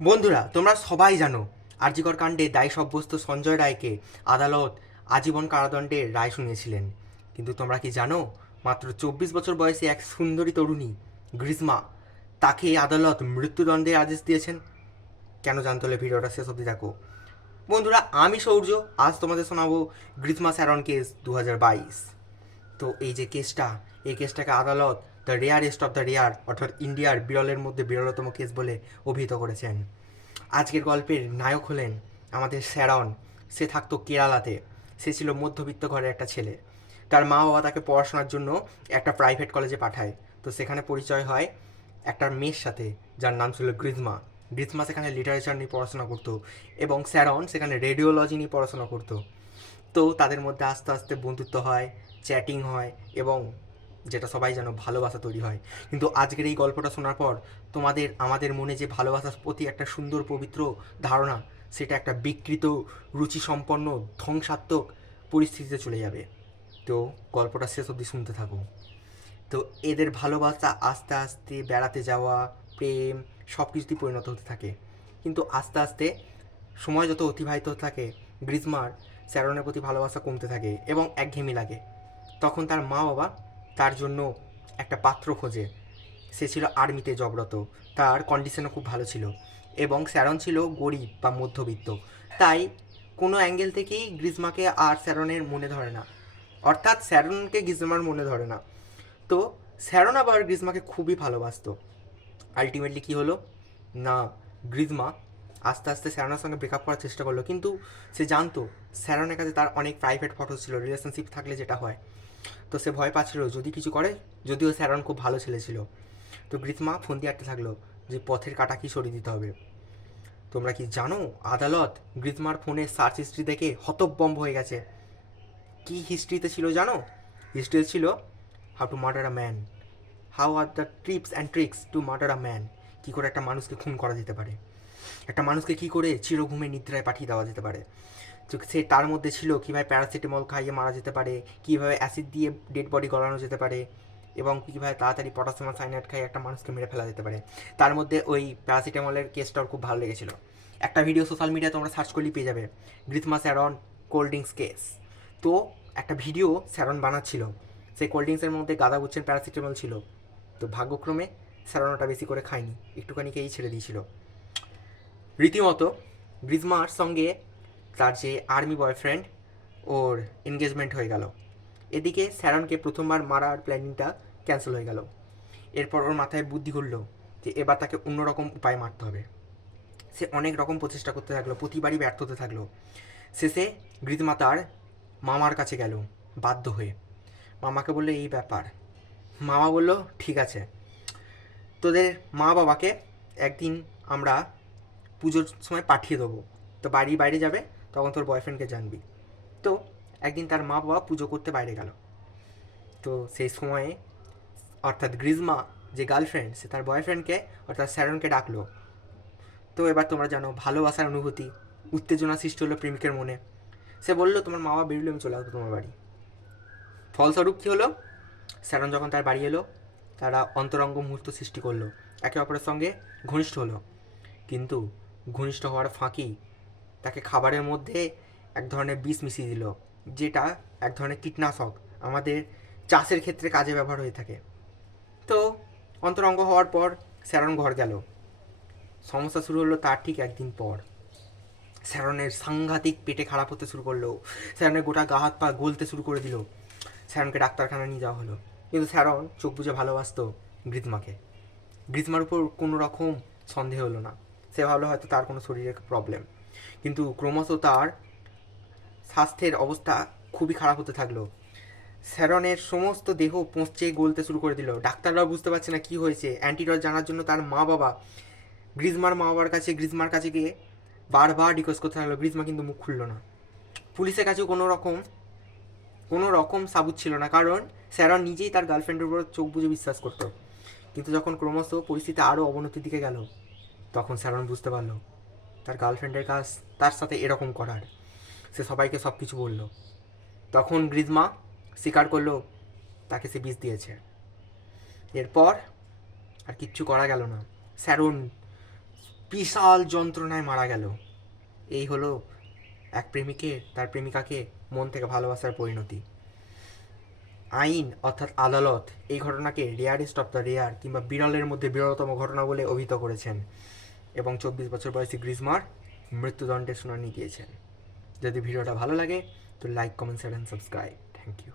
বন্ধুরা, তোমরা সবাই জানো আরজিকর কাণ্ডে দায়ী সাব্যস্ত সঞ্জয় রায়কে আদালত আজীবন কারাদণ্ডের রায় শুনিয়েছিলেন। কিন্তু তোমরা কি জানো, মাত্র 24 বছর বয়সী এক সুন্দরী তরুণী গ্রিজমা, তাকে আদালত মৃত্যুদণ্ডের আদেশ দিয়েছেন। কেন জানতে হলে ভিডিওটা শেষ অবধি দেখো। বন্ধুরা, আমি সৌর্য, আজ তোমাদের শোনাবো গ্রিজমা স্যারন কেস 2022। তো এই যে কেসটা, এই কেসটাকে আদালত the rarest of the rare, অর্থাৎ ইন্ডিয়ার বিরলের মধ্যে বিরলতম কেস বলে অভিহিত করেছেন। আজকের গল্পের নায়ক হলেন আমাদের স্যারন। সে থাকতো কেরালাতে। সে ছিল মধ্যবিত্ত ঘরের একটা ছেলে। তার মা বাবা তাকে পড়াশোনার জন্য একটা প্রাইভেট কলেজে পাঠায়। তো সেখানে পরিচয় হয় একটা মেয়ের সাথে, যার নাম ছিল গ্রিজমা। গ্রিজমা সেখানে লিটারেচার নিয়ে পড়াশোনা করতো এবং স্যারন সেখানে রেডিওলজি নিয়ে পড়াশোনা করতো। তো তাদের মধ্যে আস্তে আস্তে বন্ধুত্ব হয়, চ্যাটিং হয় এবং যেটা সবাই জানো, ভালোবাসা তৈরি হয়। কিন্তু আজকের এই গল্পটা শোনার পর তোমাদের আমাদের মনে যে ভালোবাসার প্রতি একটা সুন্দর পবিত্র ধারণা, সেটা একটা বিকৃত, রুচিসম্পন্ন, ধ্বংসাত্মক পরিস্থিতিতে চলে যাবে। তো গল্পটা শেষ অবধি শুনতে থাকো। তো এদের ভালোবাসা আস্তে আস্তে বেড়াতে যাওয়া, প্রেম, সব কিছুতেই পরিণত হতে থাকে। কিন্তু আস্তে আস্তে সময় যত অতিবাহিত হতে থাকে, গ্রিজমার স্যারনের প্রতি ভালোবাসা কমতে থাকে এবং একঘেয়েমি লাগে। তখন তার মা বাবা তার জন্য একটা পাত্র খোঁজে। সে ছিল আর্মিতে জবরত, তার কন্ডিশনও খুব ভালো ছিল এবং স্যারন ছিল গরিব বা মধ্যবিত্ত। তাই কোনো অ্যাঙ্গেল থেকেই গ্রিজমাকে আর স্যারনের মনে ধরে না, অর্থাৎ স্যারনকে গ্রিজমার মনে ধরে না। তো স্যারন আবার গ্রিজমাকে খুবই ভালোবাসতো। আলটিমেটলি কী হলো না, গ্রিজমা আস্তে আস্তে স্যারনের সঙ্গে ব্রেকআপ করার চেষ্টা করলো। কিন্তু সে জানতো স্যারনের কাছে তার অনেক প্রাইভেট ফটো ছিল, রিলেশনশিপ থাকলে যেটা হয়। তো সে ভয় পাচ্ছিল যদি কিছু করে, যদিও স্যারন খুব ভালো ছেলে ছিল। তো গ্রিজমা ফোন দিয়ে আটতে থাকলো যে পথের কাটা কি সরিয়ে দিতে হবে। তোমরা কি জানো, আদালত গ্রিজমার ফোনের সার্চ হিস্ট্রি দেখে হতবম্ব হয়ে গেছে। কি হিস্ট্রিতে ছিল জানো? হিস্ট্রিতে ছিল how to murder a man, how are the tips and tricks to murder a man. কী করে একটা মানুষকে খুন করা যেতে পারে, একটা মানুষকে কী করে চিরঘুমে নিদ্রায় পাঠিয়ে দেওয়া যেতে পারে। তো সে তার মধ্যে ছিল কীভাবে প্যারাসিটামল খাইয়ে মারা যেতে পারে, কীভাবে অ্যাসিড দিয়ে ডেড বডি গলানো যেতে পারে, এবং কীভাবে তাড়াতাড়ি পটাশিয়াম সাইনাইড খাইয়ে একটা মানুষকে মেরে ফেলা যেতে পারে। তার মধ্যে ওই প্যারাসিটামলের কেসটা ওর খুব ভালো লেগেছিল। একটা ভিডিও সোশ্যাল মিডিয়ায় তোমরা সার্চ করলেই পেয়ে যাবে, গ্রিজমা স্যারন কোল্ড ড্রিঙ্কস কেস। তো একটা ভিডিও স্যারন বানাচ্ছিল, সেই কোল্ড ড্রিঙ্কসের মধ্যে গাদা গুচ্ছেন প্যারাসিটামল ছিল। তো ভাগ্যক্রমে স্যারন ওটা বেশি করে খায়নি, একটুখানি খেয়েই ছেড়ে দিয়েছিল। রীতিমতো গ্রিজমার সঙ্গে তার যে আর্মি বয়ফ্রেন্ড, ওর এনগেজমেন্ট হয়ে গেল। এদিকে স্যারনকে প্রথমবার মারার প্ল্যানিংটা ক্যান্সেল হয়ে গেল। এরপর ওর মাথায় বুদ্ধি ঘুরল যে এবার তাকে অন্যরকম উপায় মারতে হবে। সে অনেক রকম প্রচেষ্টা করতে থাকলো, প্রতিবারই ব্যর্থ হতে থাকলো। শেষে গ্রিজমা তার মামার কাছে গেল বাধ্য হয়ে। মামাকে বললো এই ব্যাপার। মামা বলল ঠিক আছে, তোদের মা বাবাকে একদিন আমরা পুজোর সময় পাঠিয়ে দেবো, তো বাড়ি বাইরে যাবে, তখন তোর বয়ফ্রেন্ডকে জানবি। তো একদিন তার মা বাবা পুজো করতে বাইরে গেল। তো সেই সময়ে অর্থাৎ গ্রিজমা যে গার্লফ্রেন্ড, সে তার বয়ফ্রেন্ডকে অর্থাৎ স্যারনকে ডাকলো। তো এবার তোমরা জানো ভালোবাসার অনুভূতি, উত্তেজনা সৃষ্টি হলো প্রেমিকের মনে। সে বললো তোমার মা বাবা বেরোলে আমি চলে আসবো তোমার বাড়ি। ফলস্বরূপ কী হলো, স্যারন যখন তার বাড়ি এলো, তারা অন্তরঙ্গ মুহূর্ত সৃষ্টি করলো, একে অপরের সঙ্গে ঘনিষ্ঠ হলো। কিন্তু ঘনিষ্ঠ হওয়ার ফাঁকি তাকে খাবারের মধ্যে এক ধরনের বিষ মিশিয়ে দিল, যেটা এক ধরনের কীটনাশক, আমাদের চাষের ক্ষেত্রে কাজে ব্যবহার হয়ে থাকে। তো অন্তরঙ্গ হওয়ার পর স্যারন ঘর গেল। সমস্যা শুরু হলো তার ঠিক একদিন পর। স্যারনের সাংঘাতিক পেটে খারাপ হতে শুরু করলো, স্যারনের গোটা গা হাত পা গলতে শুরু করে দিল। স্যারনকে ডাক্তারখানা নিয়ে যাওয়া হলো। কিন্তু স্যারন চোখ বুঝে ভালোবাসত গ্রিজমাকে। গ্রিজমার উপর কোনো রকম সন্দেহ হলো না। সে ভাবলো হয়তো তার কোনো শরীরের প্রবলেম। কিন্তু ক্রমশ তার স্বাস্থ্যের অবস্থা খুবই খারাপ হতে থাকলো। স্যারনের সমস্ত দেহ পচে গলতে শুরু করে দিল। ডাক্তাররাও বুঝতে পারছে না কী হয়েছে। অ্যান্টিডট জানার জন্য তার মা বাবা গ্রিজমার কাছে গিয়ে বারবার রিকোয়েস্ট করতে থাকলো। গ্রিজমা কিন্তু মুখ খুলল না। পুলিশের কাছেও কোনো রকম সাবুত ছিল না, কারণ স্যারন নিজেই তার গার্লফ্রেন্ডের উপর চোখ বুঝে বিশ্বাস করতো। কিন্তু যখন ক্রমশ পরিস্থিতি আরও অবনতির দিকে গেল, তখন স্যারন বুঝতে পারলো তার গার্লফ্রেন্ডের কাজ তার সাথে এরকম করার। সে সবাইকে সব কিছু বলল। তখন গ্রিজমা স্বীকার করলো তাকে সে বিষ দিয়েছে। এরপর আর কিচ্ছু করা গেল না। স্যারন বিশাল যন্ত্রণায় মারা গেল। এই হলো এক প্রেমিকের তার প্রেমিকাকে মন থেকে ভালোবাসার পরিণতি। আইন অর্থাৎ আদালত এই ঘটনাকে রেয়ারেস্ট অফ দ্য রেয়ার কিংবা বিরলের মধ্যে বিরলতম ঘটনা বলে অভিহিত করেছেন এবং 24 বছর বয়সী গ্রিজমার মৃত্যুদণ্ডের শুনানি দিয়েছেন। যদি ভিডিওটা ভালো লাগে তো like, comment, share and subscribe. Thank you.